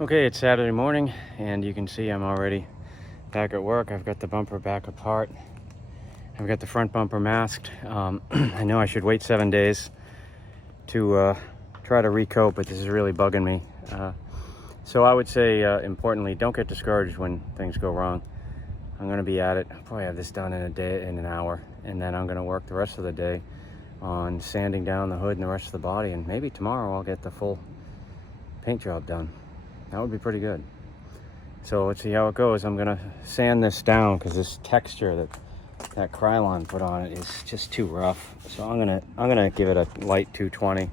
Okay, it's Saturday morning, and you can see I'm already back at work. I've got the bumper back apart. I've got the front bumper masked. I know I should wait 7 days to try to recoat, but this is really bugging me. So I would say, importantly, don't get discouraged when things go wrong. I'm going to be at it. I'll probably have this done in an hour, and then I'm going to work the rest of the day on sanding down the hood and the rest of the body, and maybe tomorrow I'll get the full paint job done. That would be pretty good. So let's see how it goes. I'm gonna sand this down because this texture that Krylon put on it is just too rough. So I'm gonna give it a light 220,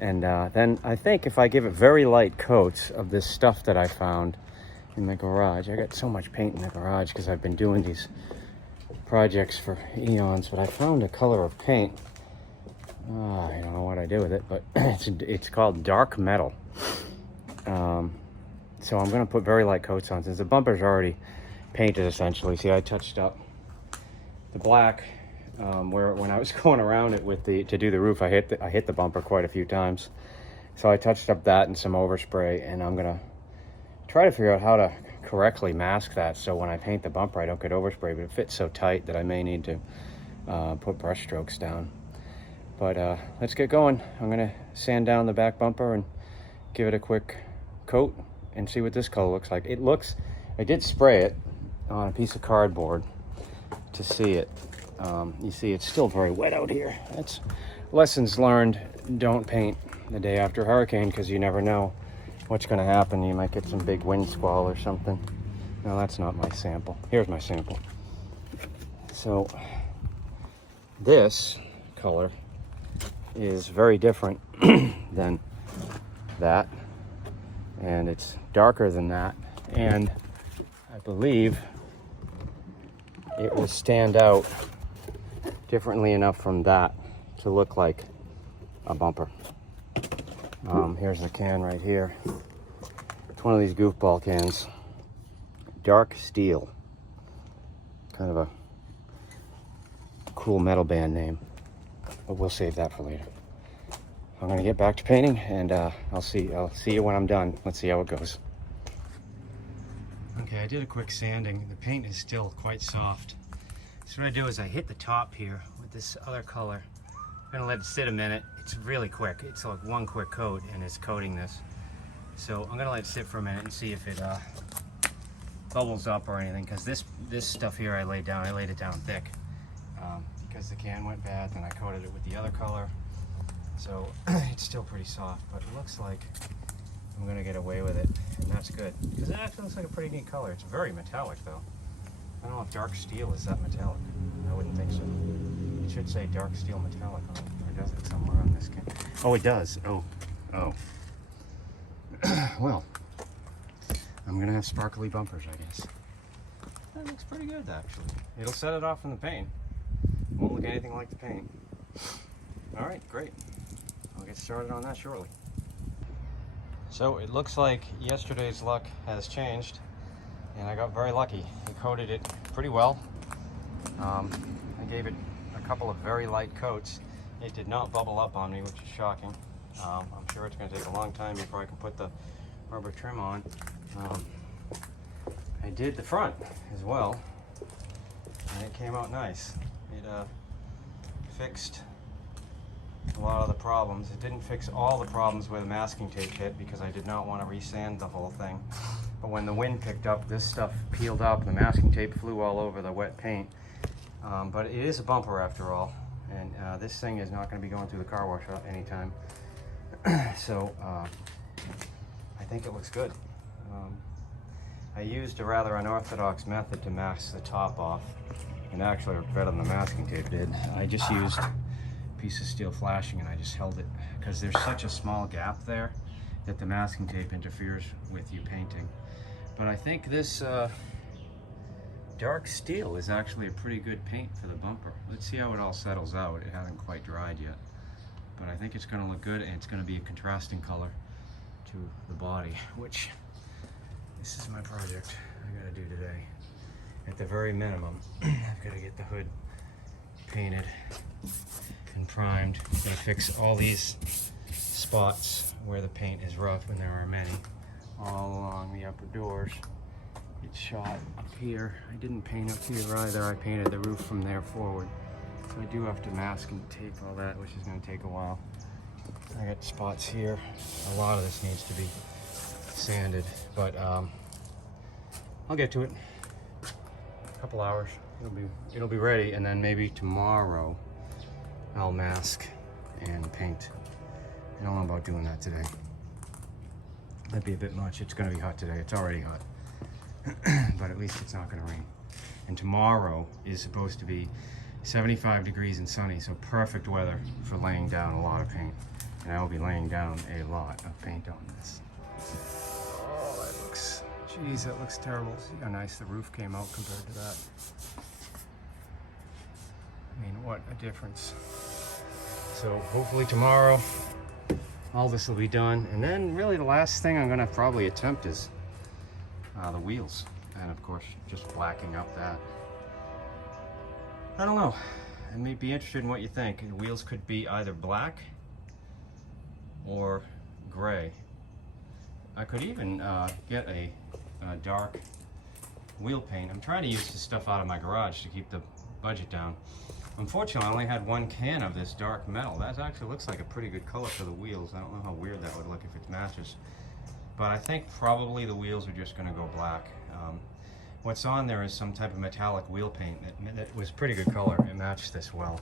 and then I think if I give it very light coats of this stuff that I found in the garage. I got so much paint in the garage because I've been doing these projects for eons, but I found a color of paint. I don't know what I do with it, but it's called dark metal. So I'm going to put very light coats on since the bumper's already painted essentially. See, I touched up the black when I was going around it with to do the roof. I hit the bumper quite a few times, so I touched up that and some overspray, and I'm going to try to figure out how to correctly mask that so when I paint the bumper I don't get overspray, but it fits so tight that I may need to put brush strokes down. But let's get going. I'm going to sand down the back bumper and give it a quick coat and see what this color looks like. I did spray it on a piece of cardboard to see it. You see it's still very wet out here. That's lessons learned. Don't paint the day after a hurricane because you never know what's going to happen. You might get some big wind squall or something. No, that's not my sample. Here's my sample. So this color is very different than that, and it's darker than that, and I believe it will stand out differently enough from that to look like a bumper. Here's the can right here. It's one of these goofball cans. Dark Steel. Kind of a cool metal band name, but we'll save that for later. I'm gonna get back to painting, and I'll see you when I'm done. Let's see how it goes. Okay, I did a quick sanding. The paint is still quite soft. So what I do is I hit the top here with this other color. I'm gonna let it sit a minute. It's really quick. It's like one quick coat and it's coating this. So I'm gonna let it sit for a minute and see if it bubbles up or anything, because this stuff here I laid it down thick because the can went bad. Then I coated it with the other color. So it's still pretty soft, but it looks like I'm gonna get away with it, and that's good because it actually looks like a pretty neat color. It's very metallic though. I don't know if dark steel is that metallic. I wouldn't think so. It should say dark steel metallic on it, or does it somewhere on this can? Oh, it does. Oh. Well, I'm gonna have sparkly bumpers, I guess. That looks pretty good actually. It'll set it off from the paint. Won't look anything like the paint. All right, great. I'll get started on that shortly. So it looks like yesterday's luck has changed, and I got very lucky. I coated it pretty well. I gave it a couple of very light coats. It did not bubble up on me, which is shocking. I'm sure it's going to take a long time before I can put the rubber trim on. I did the front as well, and it came out nice. It fixed a lot of the problems. It didn't fix all the problems where the masking tape hit because I did not want to resand the whole thing. But when the wind picked up, this stuff peeled up, the masking tape flew all over the wet paint. But it is a bumper after all, and this thing is not going to be going through the car wash anytime. So I think it looks good. I used a rather unorthodox method to mask the top off, and actually worked better than the masking tape did. I just used piece of steel flashing and I just held it because there's such a small gap there that the masking tape interferes with you painting. But I think this dark steel is actually a pretty good paint for the bumper. Let's see how it all settles out. It hasn't quite dried yet, but I think it's going to look good, and it's going to be a contrasting color to the body, which this is my project I got to do today. At the very minimum, I've got to get the hood painted and primed. I'm going to fix all these spots where the paint is rough, and there are many. all along the upper doors. It's shot up here. I didn't paint up here either. I painted the roof from there forward. So I do have to mask and tape all that, which is going to take a while. I got spots here. A lot of this needs to be sanded, but I'll get to it. A couple hours. It'll be ready, and then maybe tomorrow I'll mask and paint. I don't know about doing that today. That'd be a bit much. It's going to be hot today. It's already hot. But at least it's not going to rain. And tomorrow is supposed to be 75 degrees and sunny, so perfect weather for laying down a lot of paint. And I will be laying down a lot of paint on this. Oh, that looks, geez, that looks terrible. See how nice the roof came out compared to that. I mean, what a difference. So hopefully tomorrow, all this will be done. And then really the last thing I'm gonna probably attempt is the wheels. And of course, just blacking up that. I don't know. I may be interested in what you think. The wheels could be either black or gray. I could even get a dark wheel paint. I'm trying to use the stuff out of my garage to keep the budget down. Unfortunately, I only had one can of this dark metal. That actually looks like a pretty good color for the wheels. I don't know how weird that would look if it matches. But I think probably the wheels are just going to go black. What's on there is some type of metallic wheel paint that was pretty good color. It matched this well.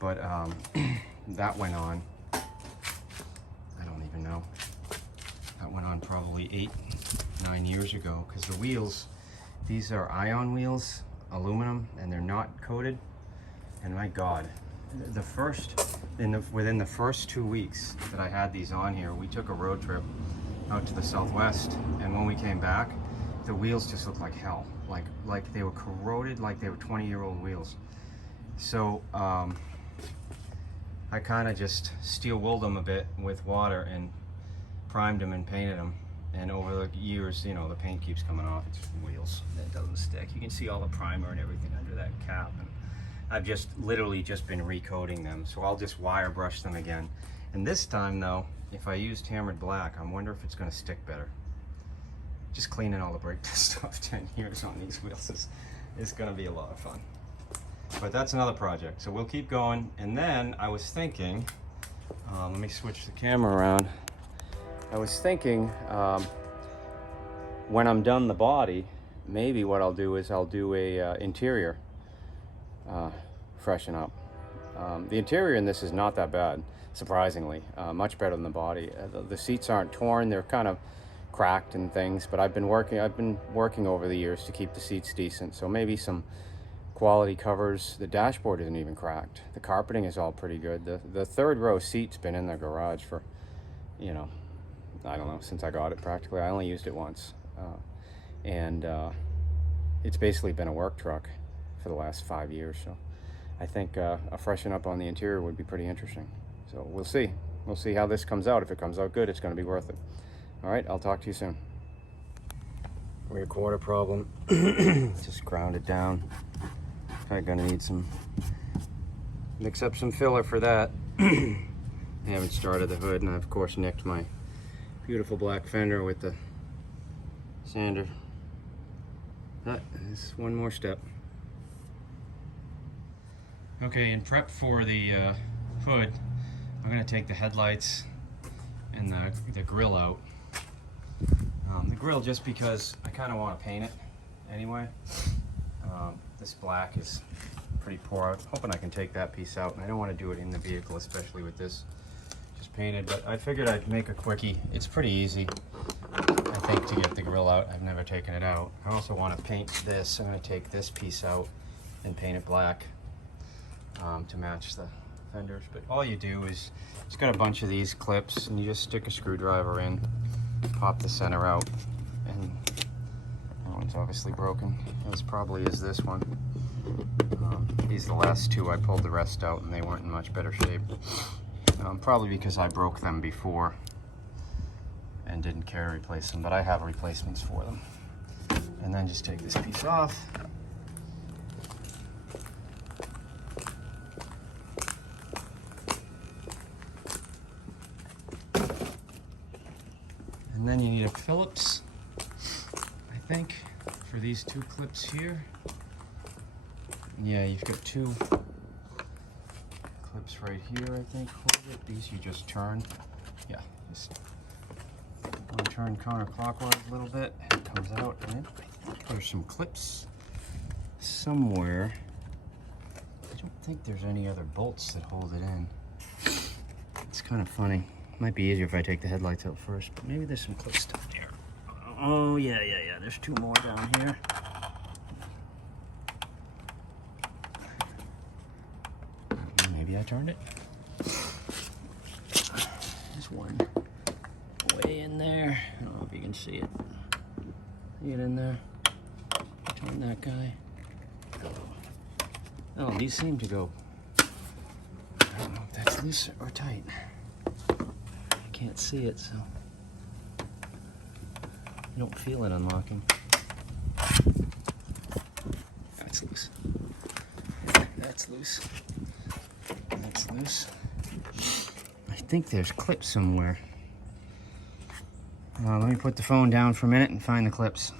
But that went on, I don't even know. That went on probably 8-9 years ago, because the wheels, these are ion wheels, aluminum, and they're not coated. And my God, within the first 2 weeks that I had these on here, we took a road trip out to the southwest, and when we came back, the wheels just looked like hell. Like they were corroded, like they were 20-year-old wheels. So I kind of just steel-wooled them a bit with water and primed them and painted them. And over the years, you know, the paint keeps coming off. It's wheels. It doesn't stick. You can see all the primer and everything under that cap. And I've just literally just been recoating them. So I'll just wire brush them again. And this time though, if I used hammered black, I wonder if it's going to stick better. Just cleaning all the brake dust off 10 years on these wheels is going to be a lot of fun. But that's another project. So we'll keep going. And then I was thinking, let me switch the camera around. I was thinking when I'm done the body, maybe what I'll do is I'll do a interior freshen up. The interior in this is not that bad, surprisingly. Much better than the body. The seats aren't torn. They're kind of cracked and things, but I've been working over the years to keep the seats decent. So maybe some quality covers. The dashboard isn't even cracked. The carpeting is all pretty good. The third row seat's been in the garage for, you know, I don't know, since I got it practically. I only used it once. And it's basically been a work truck for the last 5 years. So I think a freshen up on the interior would be pretty interesting. So we'll see. We'll see how this comes out. If it comes out good, it's going to be worth it. All right, I'll talk to you soon. Rear quarter problem. Just ground it down. Probably going to need mix up some filler for that. I haven't started the hood, and I of course nicked my beautiful black fender with the sander. That is one more step. Okay, in prep for the hood, I'm going to take the headlights and the grille out. The grille just because I kind of want to paint it anyway. This black is pretty poor. I'm hoping I can take that piece out, and I don't want to do it in the vehicle, especially with this just painted, but I figured I'd make a quickie. It's pretty easy, I think, to get the grille out. I've never taken it out. I also want to paint this. I'm going to take this piece out and paint it black to match the fenders. But all you do is, it's got a bunch of these clips, and you just stick a screwdriver in, pop the center out, and that one's obviously broken, as probably is this one. These are the last two. I pulled the rest out and they weren't in much better shape. Probably because I broke them before and didn't care to replace them, but I have replacements for them. And then just take this piece off. And then you need a Phillips, I think, for these two clips here. Yeah, you've got two clips right here, I think. Hold it. These you just turn. Yeah, just want to turn counterclockwise a little bit. It comes out, and I think there's some clips somewhere. I don't think there's any other bolts that hold it in. It's kind of funny. Might be easier if I take the headlights out first, but maybe there's some clips down there. Oh, yeah. There's two more down here. Maybe I turned it. There's one way in there. I don't know if you can see it. Get in there. Turn that guy. Oh, these seem to go. I don't know if that's loose or tight. I can't see it, so I don't feel it unlocking. That's loose. That's loose. That's loose. I think there's clips somewhere. Let me put the phone down for a minute and find the clips.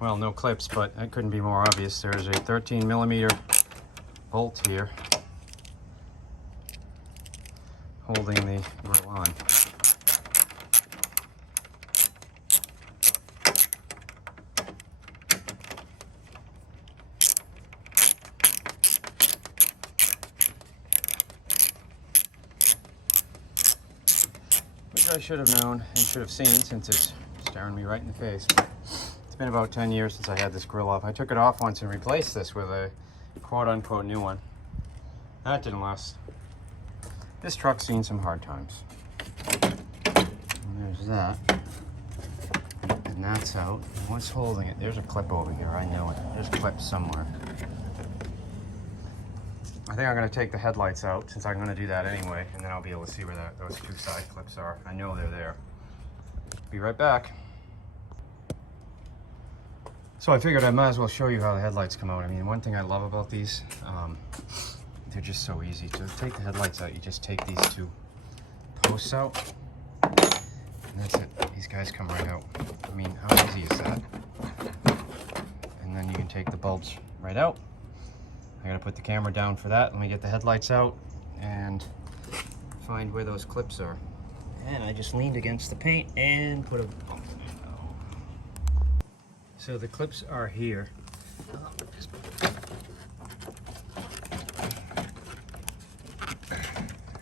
Well, no clips, but that couldn't be more obvious. There's a 13mm bolt here holding the grill on. Which I should have known and should have seen since it's staring me right in the face. It's been about 10 years since I had this grill off. I took it off once and replaced this with a quote-unquote new one. That didn't last. This truck's seen some hard times. And there's that. And that's out. And what's holding it? There's a clip over here. I know it. There's a clip somewhere. I think I'm going to take the headlights out since I'm going to do that anyway, and then I'll be able to see where those two side clips are. I know they're there. Be right back. So I figured I might as well show you how the headlights come out. I mean, one thing I love about these, they're just so easy. To take the headlights out, you just take these two posts out, and that's it. These guys come right out. I mean, how easy is that? And then you can take the bulbs right out. I gotta put the camera down for that. Let me get the headlights out and find where those clips are. And I just leaned against the paint and put a bump in it. So the clips are here.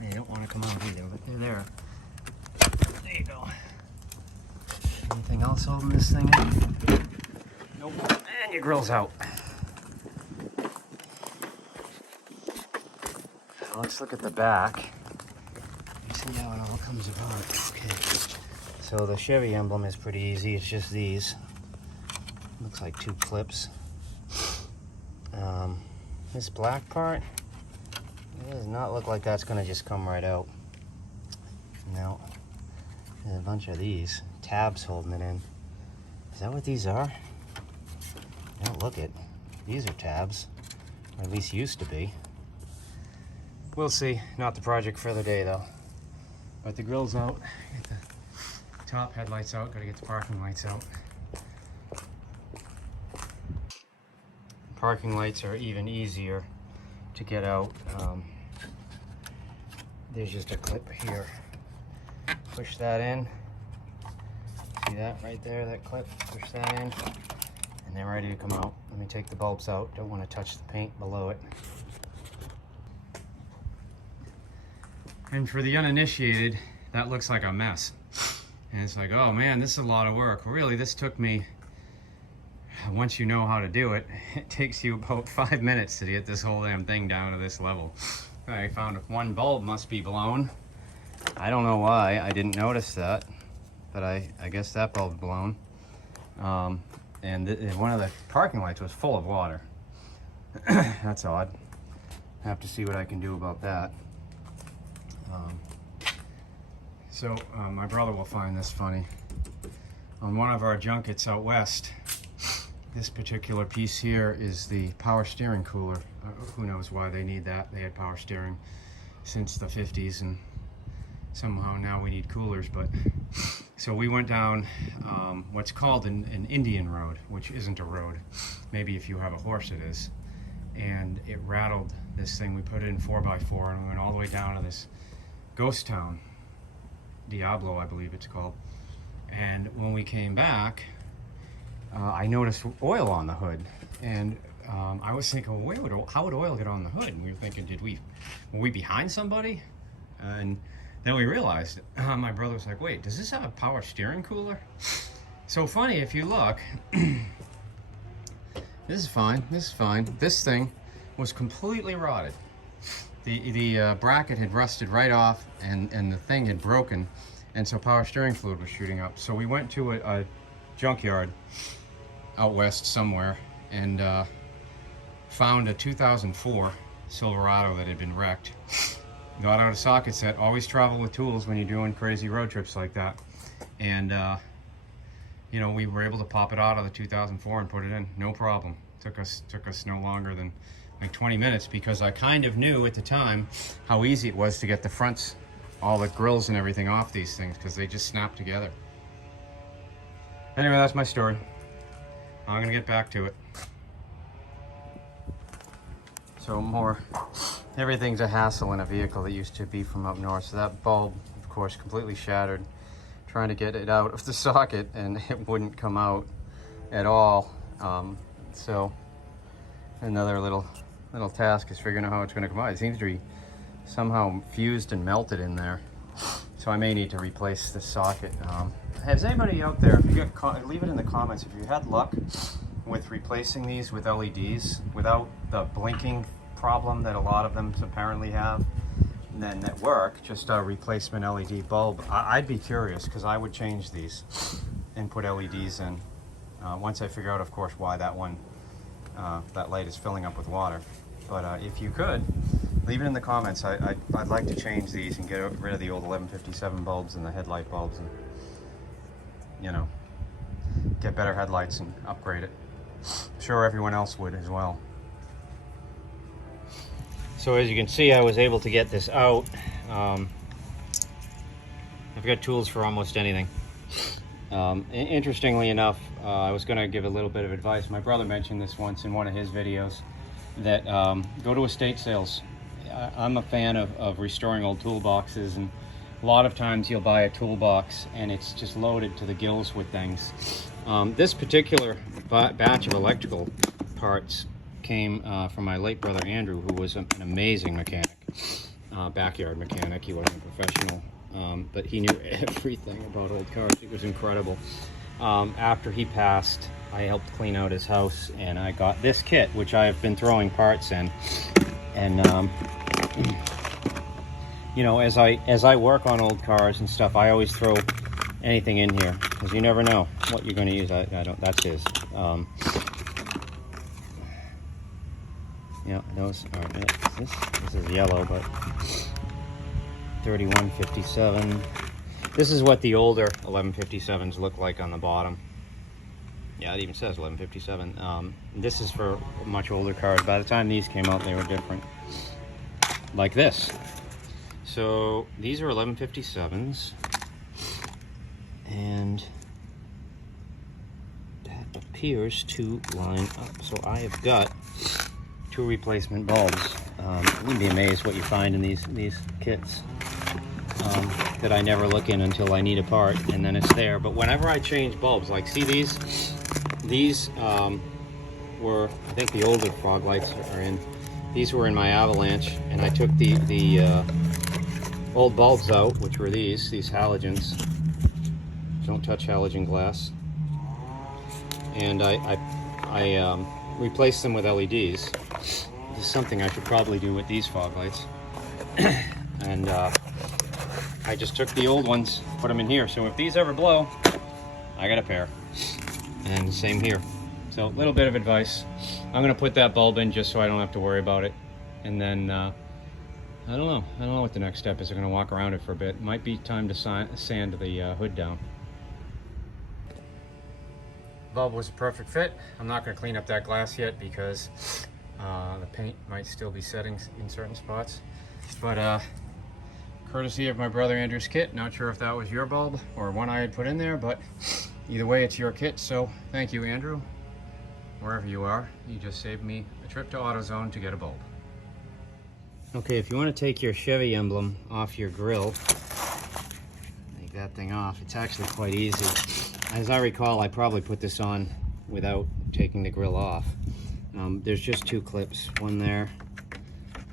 They don't want to come out either, but they're there. There you go. Anything else holding this thing in? Nope. And your grill's out. Let's look at the back. See how it all comes apart. Okay. So the Chevy emblem is pretty easy. It's just these. Looks like two clips. This black part, it does not look like that's going to just come right out. No. There's a bunch of these tabs holding it in. Is that what these are? Don't look it. These are tabs. Or at least used to be. We'll see. Not the project for the day though. But the grill's out. Get the top headlights out. Gotta get the parking lights out. Parking lights are even easier to get out. There's just a clip here. Push that in. See that right there, that clip? Push that in. And they're ready to come out. Let me take the bulbs out. Don't want to touch the paint below it. And for the uninitiated, that looks like a mess. And it's like, oh man, this is a lot of work. Well, really, this took me, once you know how to do it, it takes you about 5 minutes to get this whole damn thing down to this level. I found one bulb must be blown. I don't know why, I didn't notice that, but I guess that bulb's blown. And one of the parking lights was full of water. That's odd. I have to see what I can do about that. My brother will find this funny. On one of our junkets out west, this particular piece here is the power steering cooler. Who knows why they need that? They had power steering since the 50s, and somehow now we need coolers. But so we went down what's called an Indian road, which isn't a road. Maybe if you have a horse it is. And it rattled this thing. We put it in 4x4 and we went all the way down to this ghost town, Diablo I believe it's called. And when we came back, I noticed oil on the hood, and I was thinking, well, how would oil get on the hood? And we were thinking, were we behind somebody? And then we realized, my brother was like, wait, does this have a power steering cooler? So funny, if you look, this is fine, this is fine. This thing was completely rotted. The bracket had rusted right off, and the thing had broken, and so power steering fluid was shooting up. So we went to a junkyard out west somewhere and found a 2004 Silverado that had been wrecked. Got out a socket set. Always travel with tools when you're doing crazy road trips like that. And you know, we were able to pop it out of the 2004 and put it in, no problem. Took us no longer than like 20 minutes, because I kind of knew at the time how easy it was to get the fronts, all the grills and everything off these things, because they just snap together. Anyway, that's my story. I'm gonna get back to it. So everything's a hassle in a vehicle that used to be from up north. So that bulb, of course, completely shattered. Trying to get it out of the socket, and it wouldn't come out at all. So another little task is figuring out how it's gonna come out. It seems to be somehow fused and melted in there. So I may need to replace the socket. Has anybody out there, if you got, leave it in the comments if you had luck with replacing these with LEDs without the blinking problem that a lot of them apparently have, and then that work, just a replacement LED bulb. I'd be curious, because I would change these and put LEDs in once I figure out, of course, why that one, that light is filling up with water. But if you could, leave it in the comments. I'd like to change these and get rid of the old 1157 bulbs and the headlight bulbs, and, you know, get better headlights and upgrade it. I'm sure everyone else would as well. So as you can see, I was able to get this out. I've got tools for almost anything. Interestingly enough, I was going to give a little bit of advice. My brother mentioned this once in one of his videos, that go to estate sales. I'm a fan of restoring old toolboxes, and a lot of times you'll buy a toolbox and it's just loaded to the gills with things. This particular batch of electrical parts came from my late brother Andrew, who was an amazing mechanic, backyard mechanic. He wasn't a professional, but he knew everything about old cars. It was incredible. After he passed, I helped clean out his house, and I got this kit, which I have been throwing parts in. And you know, as I work on old cars and stuff, I always throw anything in here, because you never know what you're going to use. I don't. That's his. Yeah, those are. This is yellow, but 3157. This is what the older 1157s look like on the bottom. Yeah, it even says 1157. This is for much older cars. By the time these came out, they were different. Like this. So these are 1157s. And that appears to line up. So I have got 2 replacement bulbs. You wouldn't be amazed what you find in these kits that I never look in until I need a part, and then it's there. But whenever I change bulbs, like see these were, I think the older fog lights are in. These were in my Avalanche, and I took the old bulbs out, which were these halogens. Don't touch halogen glass. And I replaced them with LEDs. This is something I should probably do with these fog lights. And I just took the old ones, put them in here. So if these ever blow, I got a pair. And same here. So a little bit of advice. I'm gonna put that bulb in just so I don't have to worry about it. And then, I don't know what the next step is. I'm gonna walk around it for a bit. Might be time to sand the hood down. Bulb was a perfect fit. I'm not gonna clean up that glass yet because the paint might still be setting in certain spots. But courtesy of my brother Andrew's kit. Not sure if that was your bulb or one I had put in there, but either way, it's your kit. So thank you, Andrew. Wherever you are, you just saved me a trip to AutoZone to get a bulb. Okay, if you want to take your Chevy emblem off your grill, take that thing off. It's actually quite easy. As I recall, I probably put this on without taking the grill off. There's just two clips, one there,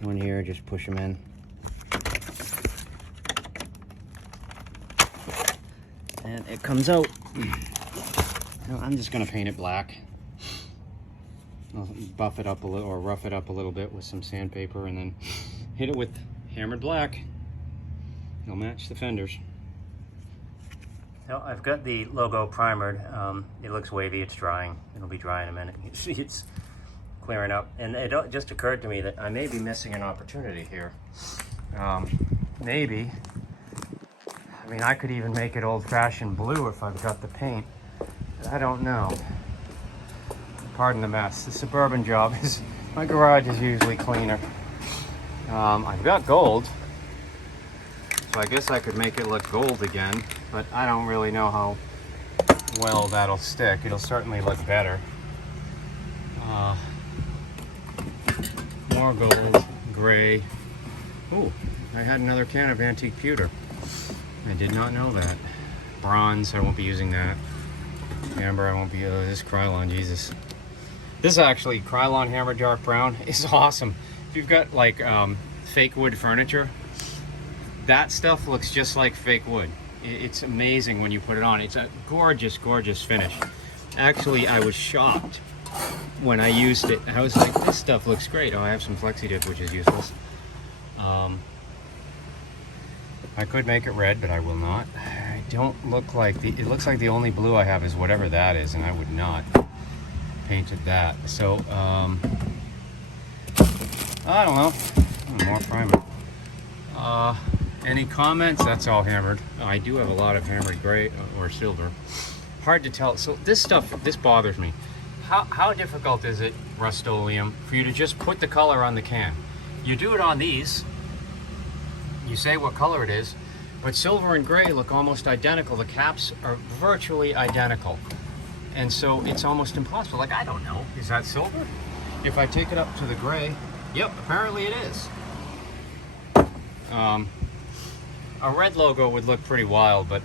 one here. Just push them in. And it comes out. Now, I'm just gonna paint it black. I'll buff it up a little, or rough it up a little bit with some sandpaper, and then hit it with hammered black. It'll match the fenders. Now, I've got the logo primered. It looks wavy, it's drying. It'll be dry in a minute. You see it's clearing up. And it just occurred to me that I may be missing an opportunity here. Maybe, I mean, I could even make it old-fashioned blue if I've got the paint. I don't know. Pardon the mess. The suburban job is, my garage is usually cleaner. I've got gold, so I guess I could make it look gold again, but I don't really know how well that'll stick. It'll certainly look better. More gold, gray. Ooh, I had another can of antique pewter. I did not know that. Bronze, I won't be using that. Amber, I won't be, this Krylon, Jesus. This actually, Krylon Hammer Dark Brown is awesome. If you've got like fake wood furniture, that stuff looks just like fake wood. It's amazing when you put it on. It's a gorgeous, gorgeous finish. Actually, I was shocked when I used it. I was like, this stuff looks great. Oh, I have some flexi dip, which is useless. I could make it red, but I will not. I don't look like it looks like the only blue I have is whatever that is, and I would not painted that. So I don't know. More primer. Any comments? That's all hammered. I do have a lot of hammered gray or silver. Hard to tell. So this stuff, this bothers me. How difficult is it, Rustoleum, for you to just put the color on the can? You do it on these, you say what color it is, but silver and gray look almost identical. The caps are virtually identical. And so it's almost impossible. Like, I don't know, is that silver? If I take it up to the gray, yep, apparently it is. A red logo would look pretty wild, but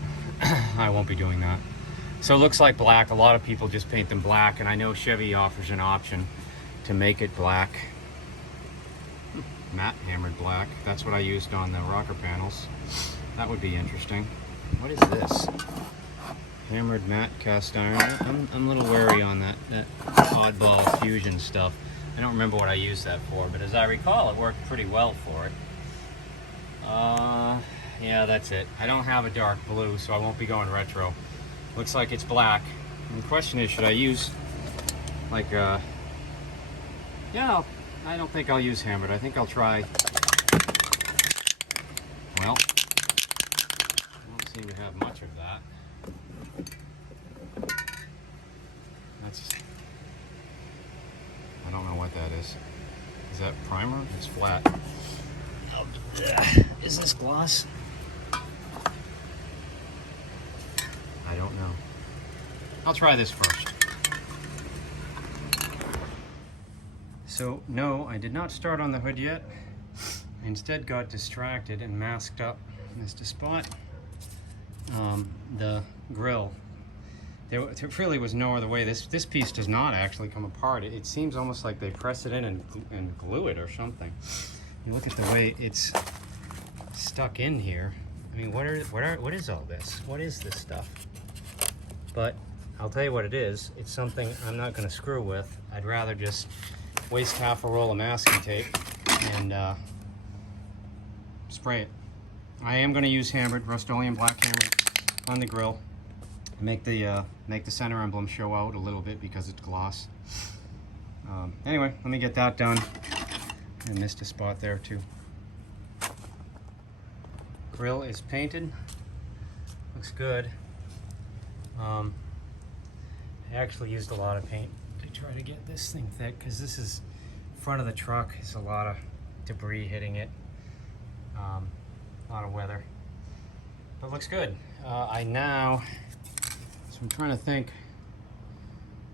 I won't be doing that. So it looks like black. A lot of people just paint them black, and I know Chevy offers an option to make it black. Matte hammered black. That's what I used on the rocker panels. That would be interesting. What is this? Hammered matte cast iron. I'm a little wary on that oddball fusion stuff. I don't remember what I used that for, but as I recall, it worked pretty well for it. Yeah, that's it. I don't have a dark blue, so I won't be going retro. Looks like it's black. And the question is, should I use like yeah, I don't think I'll use hammered. I think I'll try, well, I don't seem to have much of that. That's, I don't know what that is. Is that primer? It's flat. Oh, is this gloss? I don't know. I'll try this first. So, no, I did not start on the hood yet. I instead got distracted and masked up, missed a spot, the grill. There really was no other way. This piece does not actually come apart. It seems almost like they press it in and glue it or something. You look at the way it's stuck in here. I mean, what is all this? What is this stuff? But I'll tell you what it is. It's something I'm not going to screw with. I'd rather just waste half a roll of masking tape and spray it. I am going to use hammered, Rustoleum black hammered on the grill. Make the center emblem show out a little bit because it's gloss. Anyway, let me get that done. I missed a spot there too. Grill is painted. Looks good. I actually used a lot of paint to try to get this thing thick because this is front of the truck. There's a lot of debris hitting it. a lot of weather. But looks good. So I'm trying to think.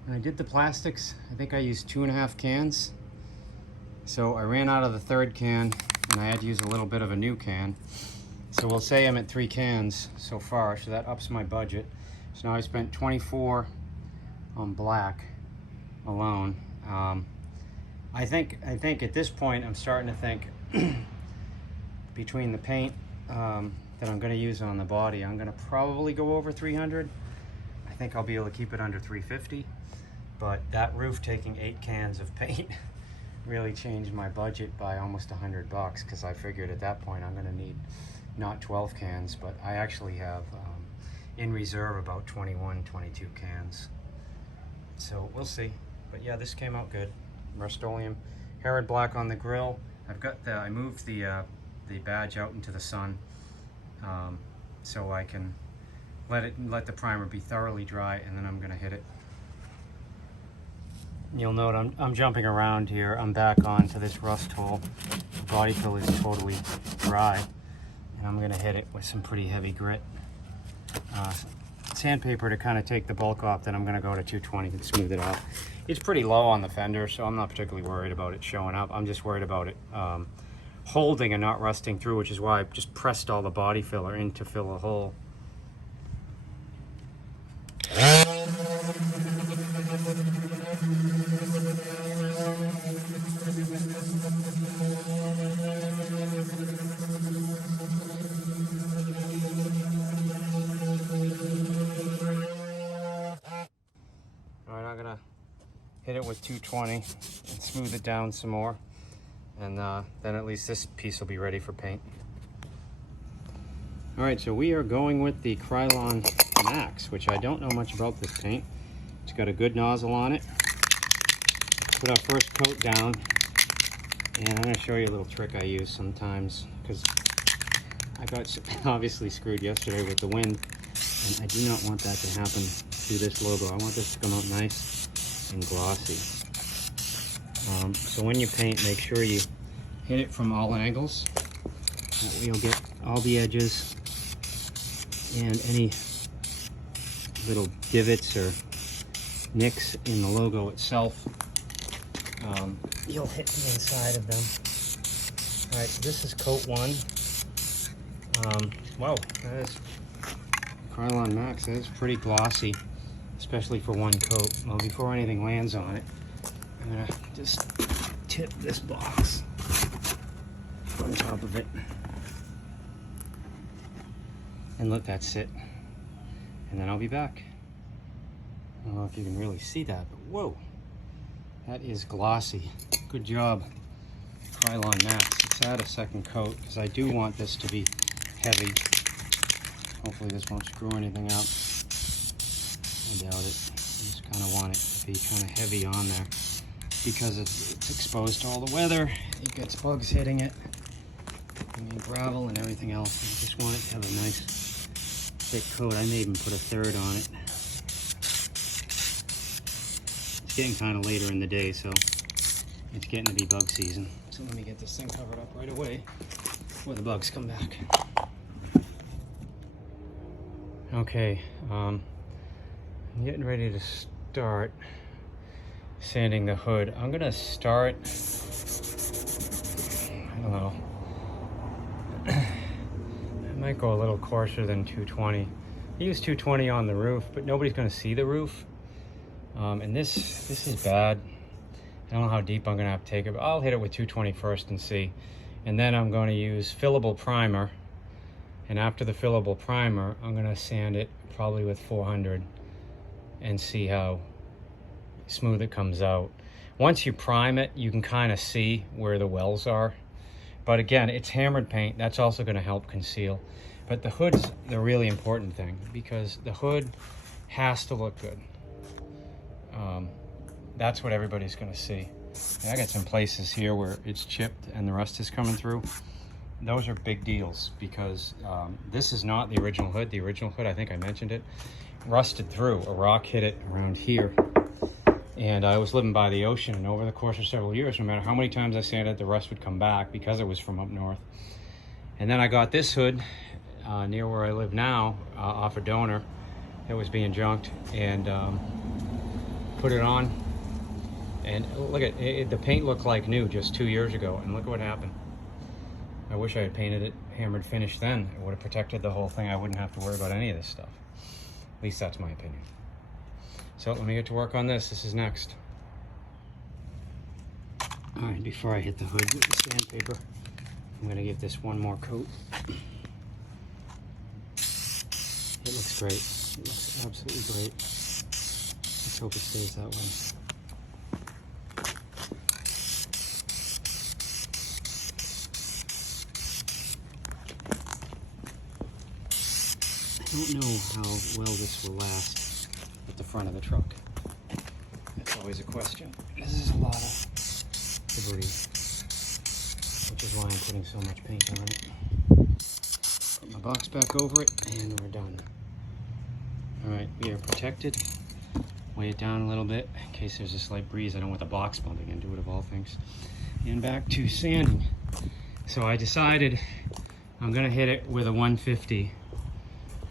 When I did the plastics, I think I used 2.5 cans. So I ran out of the 3rd can and I had to use a little bit of a new can. So we'll say I'm at 3 cans so far, so that ups my budget. So now I spent 24 on black alone. I think at this point I'm starting to think between the paint that I'm going to use on the body, I'm going to probably go over 300. I think I'll be able to keep it under 350. But that roof taking 8 cans of paint really changed my budget by almost $100, because I figured at that point I'm going to need not 12 cans, but I actually have in reserve about 21, 22 cans. So we'll see. But yeah, this came out good. Rustoleum, Herod black on the grill. I moved the badge out into the sun so I can let the primer be thoroughly dry, and then I'm going to hit it. You'll note I'm jumping around here. I'm back onto this rust hole. The body fill is totally dry, and I'm going to hit it with some pretty heavy grit. Sandpaper to kind of take the bulk off, then I'm going to go to 220 and smooth it out. It's pretty low on the fender, so I'm not particularly worried about it showing up. I'm just worried about it holding and not rusting through, which is why I just pressed all the body filler in to fill a hole. I'm gonna hit it with 220 and smooth it down some more, and then at least this piece will be ready for paint. All right, so we are going with the Krylon Max, which I don't know much about this paint. It's got a good nozzle on it. Put our first coat down, and I'm gonna show you a little trick I use sometimes, because I got obviously screwed yesterday with the wind, and I do not want that to happen to this logo. I want this to come out nice and glossy. So when you paint, make sure you hit it from all angles. That way you'll get all the edges and any little divots or nicks in the logo itself. You'll hit the inside of them. All right, so this is coat 1. Wow, that is Krylon Max. That is pretty glossy, especially for one coat. Well, before anything lands on it, I'm gonna just tip this box on top of it and let that sit, and then I'll be back. I don't know if you can really see that, but whoa, that is glossy. Good job, Krylon Max. Let's add a second coat, because I do want this to be heavy. Hopefully this won't screw anything up. I doubt it. I just kind of want it to be kind of heavy on there, because it's exposed to all the weather. It gets bugs hitting it, and gravel and everything else. I just want it to have a nice thick coat. I may even put a 3rd on it. It's getting kind of later in the day, so it's getting to be bug season. So let me get this thing covered up right away before the bugs come back. Okay, I'm getting ready to start sanding the hood. I'm gonna start, I don't know, I might go a little coarser than 220. I use 220 on the roof, but nobody's gonna see the roof. And this is bad. I don't know how deep I'm gonna have to take it, but I'll hit it with 220 first and see. And then I'm gonna use fillable primer. And after the fillable primer, I'm gonna sand it probably with 400 and see how smooth it comes out. Once you prime it, you can kind of see where the wells are. But again, it's hammered paint. That's also gonna help conceal. But the hood's the really important thing, because the hood has to look good. That's what everybody's gonna see. And I got some places here where it's chipped and the rust is coming through. Those are big deals, because this is not the original hood. The original hood, I think I mentioned it, rusted through. A rock hit it around here. And I was living by the ocean, and over the course of several years, no matter how many times I sanded, the rust would come back because it was from up north. And then I got this hood near where I live now, off a donor that was being junked, and put it on. And look at it, the paint looked like new just 2 years ago, and look what happened. I wish I had painted it hammered finish then. It would have protected the whole thing. I wouldn't have to worry about any of this stuff. At least that's my opinion. So let me get to work on this. This is next. All right, before I hit the hood with the sandpaper, I'm gonna give this one more coat. It looks great. It looks absolutely great. Let's hope it stays that way. I don't know how well this will last at the front of the truck. That's always a question. This is a lot of debris, which is why I'm putting so much paint on it. Put my box back over it, and we're done. All right, we are protected. Weigh it down a little bit in case there's a slight breeze. I don't want the box bumping into it, of all things. And back to sanding. So I decided I'm gonna hit it with a 150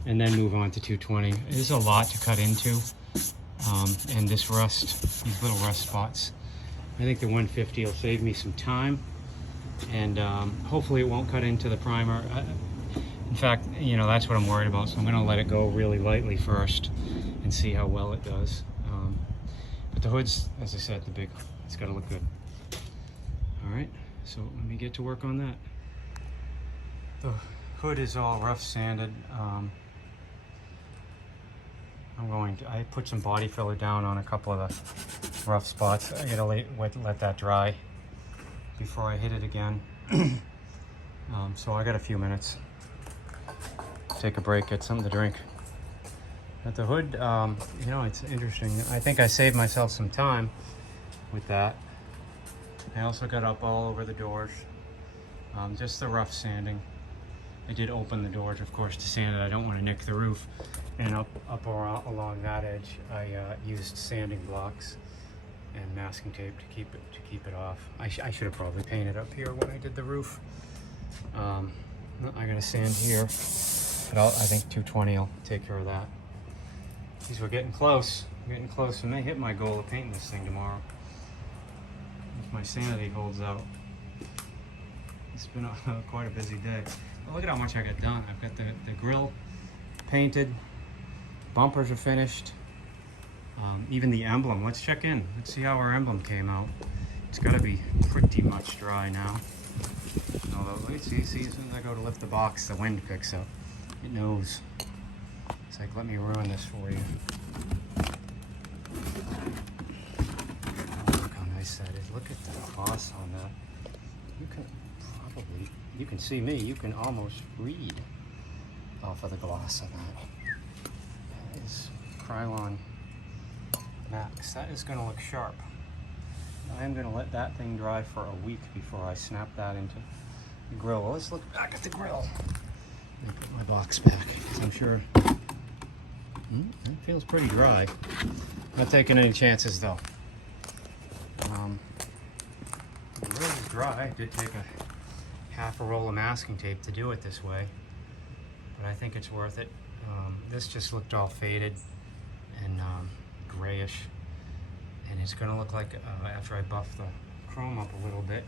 and then move on to 220. There's a lot to cut into, and this rust, these little rust spots. I think the 150 will save me some time, and hopefully it won't cut into the primer. In fact, you know, that's what I'm worried about, so I'm gonna let it go really lightly first and see how well it does. But the hood's, as I said, the big, it's gotta look good. All right, so let me get to work on that. The hood is all rough sanded. I put some body filler down on a couple of the rough spots. I gotta let that dry before I hit it again. So I got a few minutes. Take a break, get something to drink. But the hood, you know, it's interesting. I think I saved myself some time with that. I also got up all over the doors, just the rough sanding. I did open the doors, of course, to sand it. I don't want to nick the roof. And up along that edge, I used sanding blocks and masking tape to keep it off. I should have probably painted up here when I did the roof. I gotta sand here, but I think 220 will take care of that. Geez, we're getting close. We're getting close. I may hit my goal of painting this thing tomorrow, if my sanity holds out. It's been quite a busy day. But look at how much I got done. I've got the grille painted, bumpers are finished, even the emblem. Let's check in. Let's see how our emblem came out. It's got to be pretty much dry now. Although, wait, see, as soon as I go to lift the box, the wind picks up. It knows. It's like, let me ruin this for you. Oh, look how nice that is. Look at the gloss on that. You can see me. You can almost read off of the gloss on that. That is Krylon Max. That is going to look sharp. I am going to let that thing dry for a week before I snap that into the grill. Well, let's look back at the grill. Let me put my box back. I'm sure it feels pretty dry. Not taking any chances though. The grill is dry. I did take half a roll of masking tape to do it this way, but I think it's worth it. This just looked all faded and grayish, and it's going to look like after I buff the chrome up a little bit,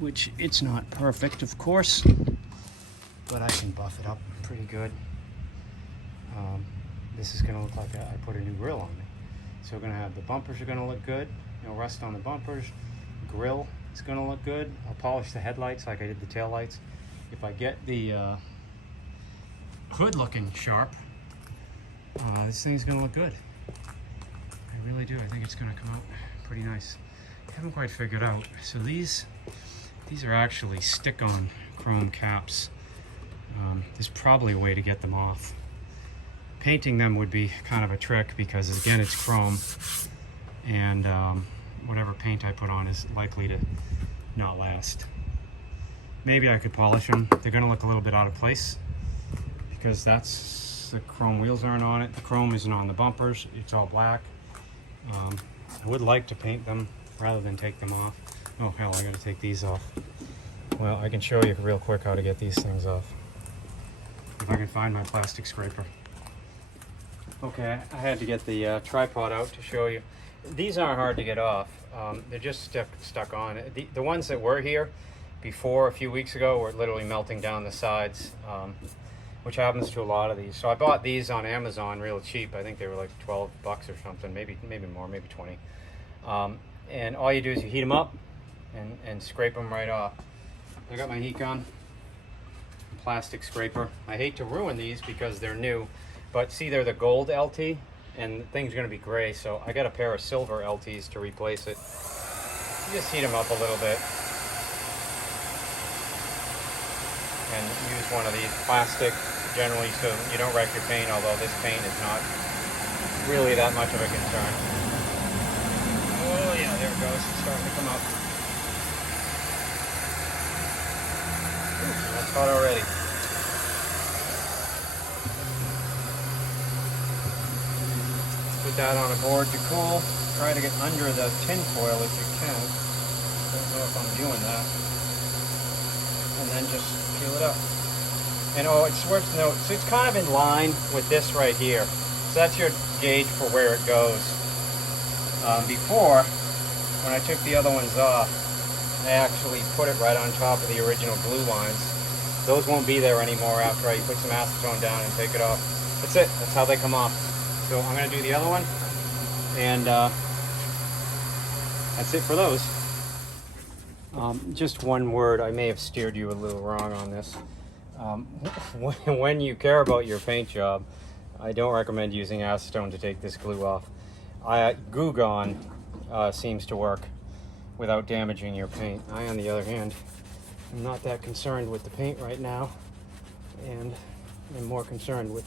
which it's not perfect, of course, but I can buff it up pretty good. This is going to look like I put a new grill on me. So we're going to have the bumpers are going to look good, rust on the bumpers. Grill is going to look good. I'll polish the headlights like I did the tail lights. If I get the hood looking sharp, this thing's going to look good. I really do. I think it's going to come out pretty nice. I haven't quite figured out. So these are actually stick-on chrome caps. There's probably a way to get them off. Painting them would be kind of a trick because, again, it's chrome, and whatever paint I put on is likely to not last. Maybe I could polish them. They're going to look a little bit out of place because the chrome wheels aren't on it. The chrome isn't on the bumpers. It's all black. I would like to paint them rather than take them off. Oh hell, I got to take these off. Well, I can show you real quick how to get these things off. If I can find my plastic scraper. Okay, I had to get the tripod out to show you. These aren't hard to get off. They're just stuck on. The ones that were here before a few weeks ago were literally melting down the sides, which happens to a lot of these. So I bought these on Amazon real cheap. I think they were like 12 bucks or something, maybe more, maybe 20. And all you do is you heat them up and scrape them right off. I got my heat gun, plastic scraper. I hate to ruin these because they're new, but see, they're the gold LT and the thing's gonna be gray, so I got a pair of silver LTs to replace it. You just heat them up a little bit and use one of these plastic generally so you don't wreck your paint, although this paint is not really that much of a concern. Oh yeah, there it goes, it's starting to come up. That's hot already. Put that on a board to cool. Try to get under the tin foil if you can. Don't know if I'm doing that. And then just peel it up. And oh, it's worth to note, so it's kind of in line with this right here. So that's your gauge for where it goes. Before, when I took the other ones off, I actually put it right on top of the original glue lines. Those won't be there anymore after I put some acetone down and take it off. That's it, that's how they come off. So I'm gonna do the other one, and that's it for those. Just one word, I may have steered you a little wrong on this. When you care about your paint job, I don't recommend using acetone to take this glue off. Glue Gone seems to work without damaging your paint. I, on the other hand, am not that concerned with the paint right now, and I'm more concerned with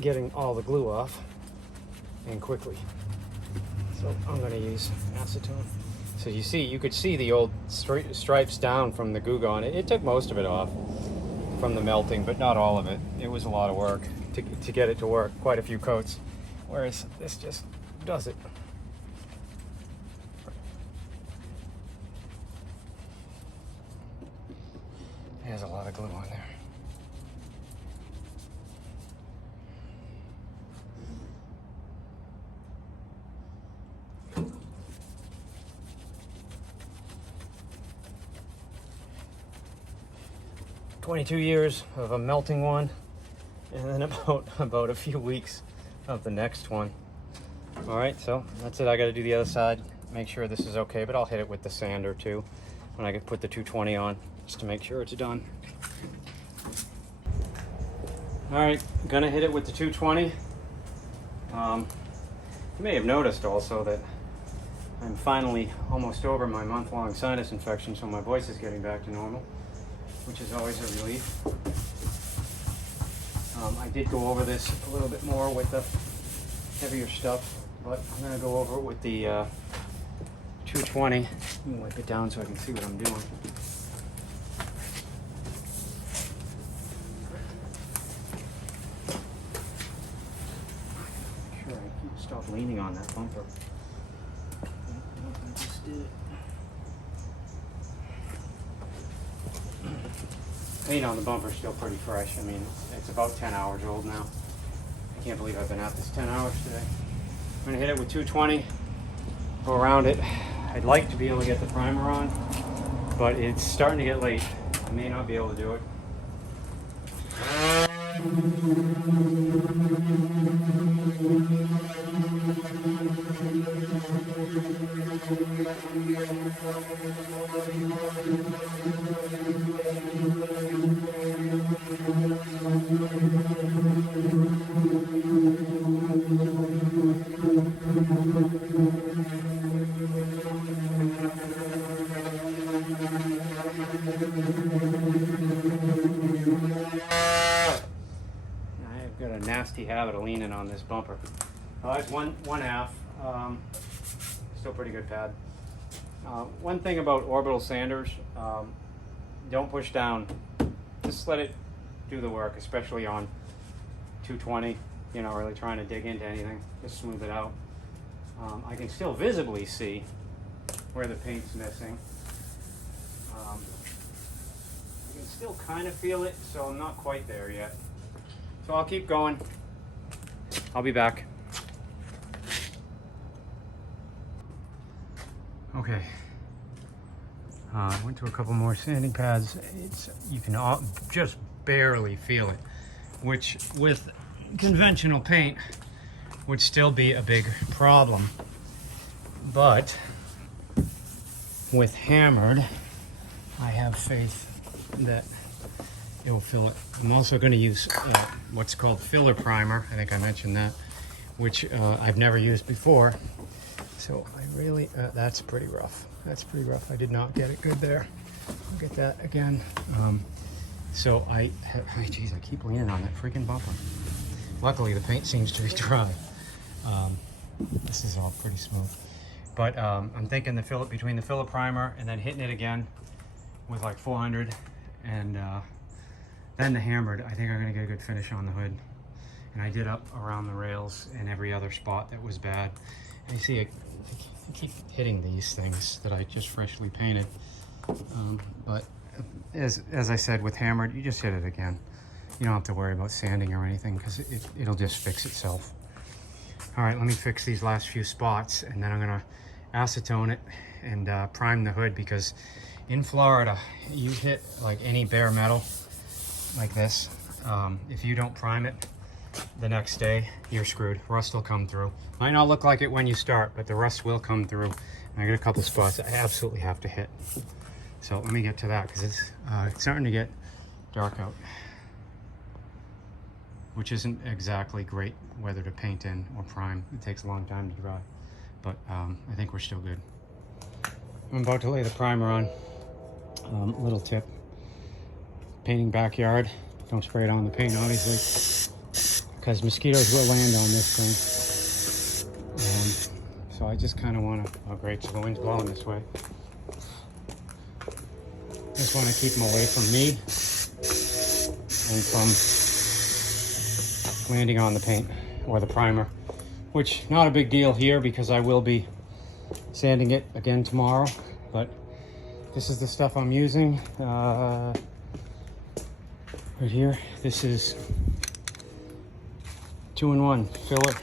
getting all the glue off and quickly. So I'm going to use acetone. So you could see the old stripes down from the Glue Gone. It took most of it off from the melting, but not all of it. It was a lot of work to get it to work, quite a few coats, whereas this just does it. There's a lot of glue on there. "22 years of a melting one, and then about a few weeks of the next one." All right, so that's it. I got to do the other side, make sure this is okay, but I'll hit it with the sander too when I can put the 220 on, just to make sure it's done. All right, gonna hit it with the 220. You may have noticed also that I'm finally almost over my month-long sinus infection, so my voice is getting back to normal, which is always a relief. I did go over this a little bit more with the heavier stuff, but I'm gonna go over it with the 220. Let me wipe it down so I can see what I'm doing. Sure, I can't stop leaning on that bumper. I just did it. Paint on the bumper's still pretty fresh. I mean, it's about 10 hours old now. I can't believe I've been at this 10 hours today. I'm gonna hit it with 220, go around it. I'd like to be able to get the primer on, but it's starting to get late. I may not be able to do it. I've got a nasty habit of leaning on this bumper. That's one half. Still pretty good pad. One thing about orbital sanders, don't push down. Just let it do the work, especially on 220. You're not really trying to dig into anything. Just smooth it out. I can still visibly see where the paint's missing. still kind of feel it, so I'm not quite there yet. So I'll keep going. I'll be back. Okay. Went to a couple more sanding pads. You can just barely feel it, which with conventional paint would still be a big problem. But with hammered, I have faith that it will fill it. I'm also going to use what's called filler primer. I think I mentioned that, which I've never used before. So I really, that's pretty rough. That's pretty rough. I did not get it good there. I'll get that again. So geez, I keep leaning on that freaking bumper. Luckily, the paint seems to be dry. This is all pretty smooth. But I'm thinking to fill it between the filler primer and then hitting it again with like 400, and then the hammered. I think I'm gonna get a good finish on the hood. And I did up around the rails and every other spot that was bad. And you see, I keep hitting these things that I just freshly painted. But as I said, with hammered, you just hit it again. You don't have to worry about sanding or anything because it'll just fix itself. All right, let me fix these last few spots, and then I'm gonna acetone it and prime the hood, because in Florida, you hit like any bare metal like this, if you don't prime it the next day, you're screwed. Rust will come through. Might not look like it when you start, but the rust will come through. And I got a couple spots I absolutely have to hit. So let me get to that, because it's starting to get dark out, which isn't exactly great weather to paint in or prime. It takes a long time to dry, but I think we're still good. I'm about to lay the primer on. Little tip: painting backyard, don't spray it on the paint, obviously, because mosquitoes will land on this thing. So I just kind of want to, oh great, so the wind's blowing this way. Just want to keep them away from me and from landing on the paint or the primer, which not a big deal here because I will be sanding it again tomorrow. But this is the stuff I'm using right here. This is 2-in-1 filler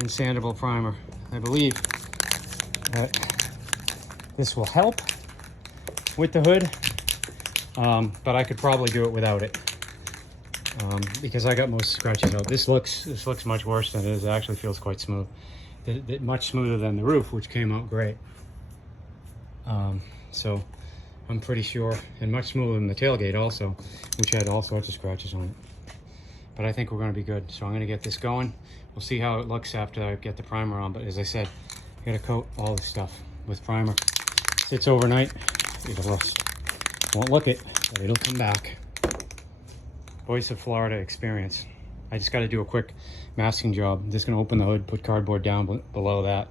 and sandable primer. I believe that this will help with the hood, but I could probably do it without it, because I got most scratches out. This looks much worse than it is. It actually feels quite smooth. Much smoother than the roof, which came out great. So I'm pretty sure, and much smoother than the tailgate also, which had all sorts of scratches on it. But I think we're going to be good. So I'm going to get this going. We'll see how it looks after I get the primer on. But as I said, I got to coat all this stuff with primer. Sits overnight. It'll rust. Won't look it, but it'll come back. Voice of Florida experience. I just got to do a quick masking job. I'm just going to open the hood, put cardboard down below that,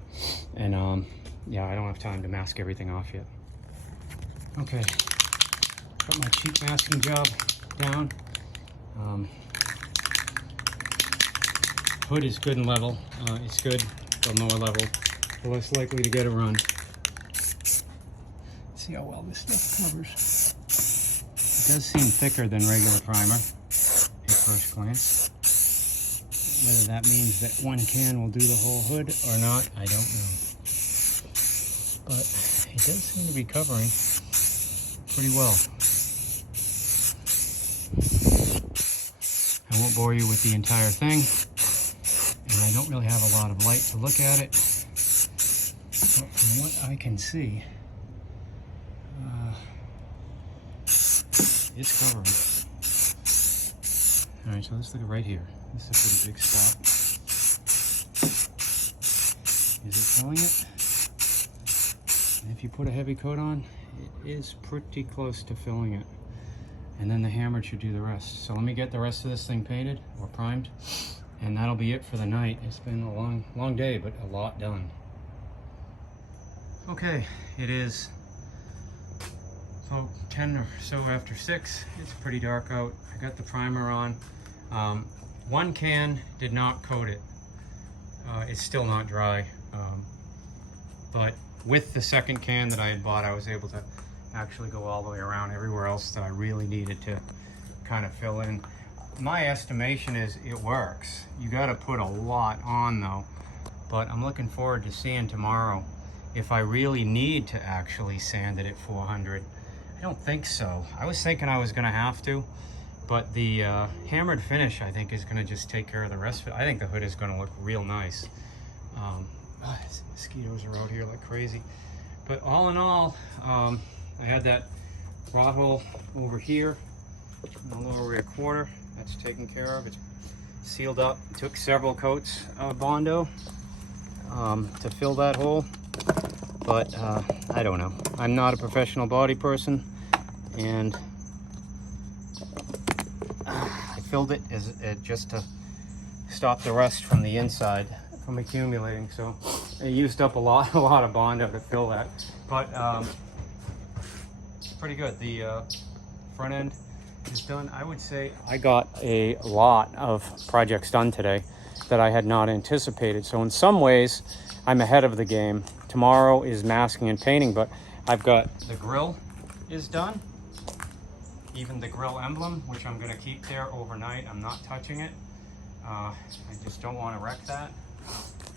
and yeah, I don't have time to mask everything off yet. Okay, got my cheap masking job down. Hood is good and level. It's good, but lower level, the less likely to get a run. See how well this stuff covers. It does seem thicker than regular primer at first glance. Whether that means that one can will do the whole hood or not, I don't know. But it does seem to be covering pretty well. I won't bore you with the entire thing, and I don't really have a lot of light to look at it. But from what I can see, it's covering. All right, so let's look at right here. This is a pretty big spot. Is it filling it? And if you put a heavy coat on, it is pretty close to filling it. And then the hammer should do the rest. So let me get the rest of this thing painted or primed, and that'll be it for the night. It's been a long day, but a lot done. Okay, it is about 10 or so after 6. It's pretty dark out. I got the primer on. One can did not coat it. It's still not dry. But with the second can that I had bought, I was able to actually go all the way around everywhere else that I really needed to kind of fill in. My estimation is it works. You got to put a lot on though, but I'm looking forward to seeing tomorrow if I really need to actually sand it at 400. I don't think so. I was thinking I was going to have to, but the hammered finish I think is going to just take care of the rest of it. I think the hood is going to look real nice. Mosquitoes are out here like crazy. But all in all, I had that rot hole over here, a little over a quarter. That's taken care of. It's sealed up. It took several coats of Bondo to fill that hole. But I don't know. I'm not a professional body person, and I filled it just to stop the rust from the inside from accumulating. So I used up a lot of Bondo to fill that. But pretty good. The front end is done. I would say I got a lot of projects done today that I had not anticipated. So in some ways, I'm ahead of the game. Tomorrow is masking and painting, but I've got the grille is done. Even the grille emblem, which I'm gonna keep there overnight. I'm not touching it. I just don't want to wreck that.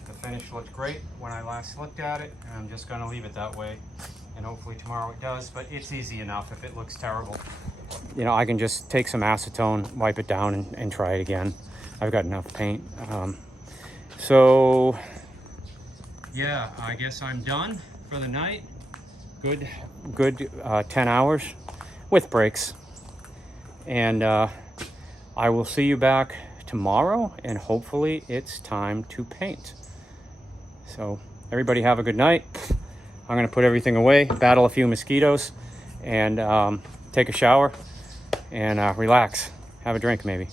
The finish looked great when I last looked at it, and I'm just gonna leave it that way. And hopefully tomorrow it does, but it's easy enough. If it looks terrible, you know, I can just take some acetone, wipe it down, and try it again. I've got enough paint. So yeah, I guess I'm done for the night. Good 10 hours with breaks. And I will see you back tomorrow, and hopefully it's time to paint. So everybody have a good night. I'm gonna put everything away, battle a few mosquitoes, and take a shower and relax. Have a drink maybe.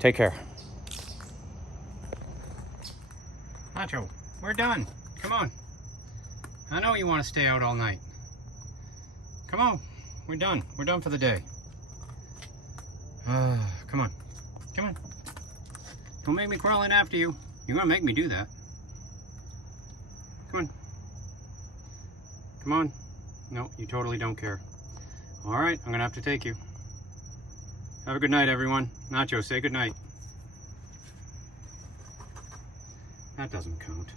Take care. Nacho, we're done. Come on. I know you want to stay out all night. Come on. We're done. We're done for the day. Come on. Come on. Don't make me crawl in after you. You're going to make me do that. Come on. Come on. No, you totally don't care. All right, I'm going to have to take you. Have a good night, everyone. Nacho, say good night. That doesn't count.